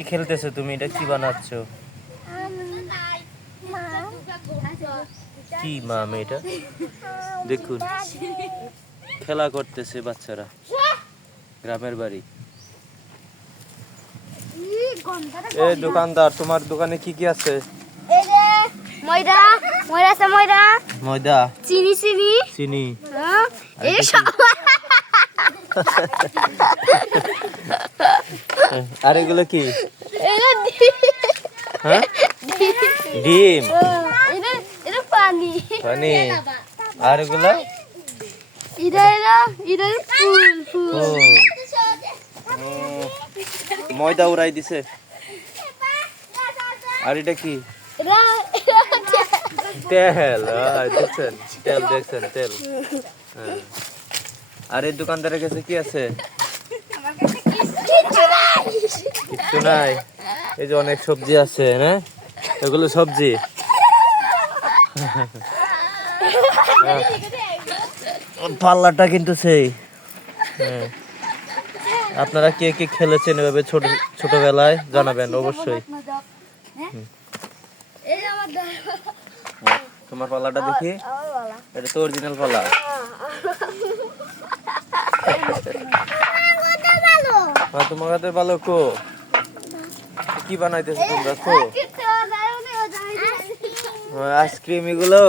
কি খেলতেছো তুমি? এটা কি বানাচ্ছো? কি মাম এটা? দেখুন খেলা করতেছে বাচ্চারা, গ্রামের বাড়ি। এ দোকানদার, তোমার দোকানে কি কি আছে? ময়দা আছে, ময়দা, চিনি চিনি। এই আর এগুলো কি? হ্যাঁ, ডিম, এটা পানি। পানি। আর এগুলো ফুল। ও, ময়দা উড়াই দিছে। আর এটা কি? তেল। দেখছেন তেল, দেখছেন তেল। হ্যাঁ। আর এই দোকানদারের কাছে কি আছে? কিচ্ছু নাই। এই যে অনেক সবজি আছে না, এগুলো সবজি। পাল্লাটা কিন্তু সেই। হ্যাঁ। আপনারা কে কে খেলেছেন এভাবে ছোটবেলায় জানাবেন অবশ্যই। তোমার পাল্লাটা দেখি, এটা তো অরিজিনাল পাল্লা। তোমার হাতে ভালো কো, কি বানাইতেছো তোমরা? কো আইসক্রিম এগুলো।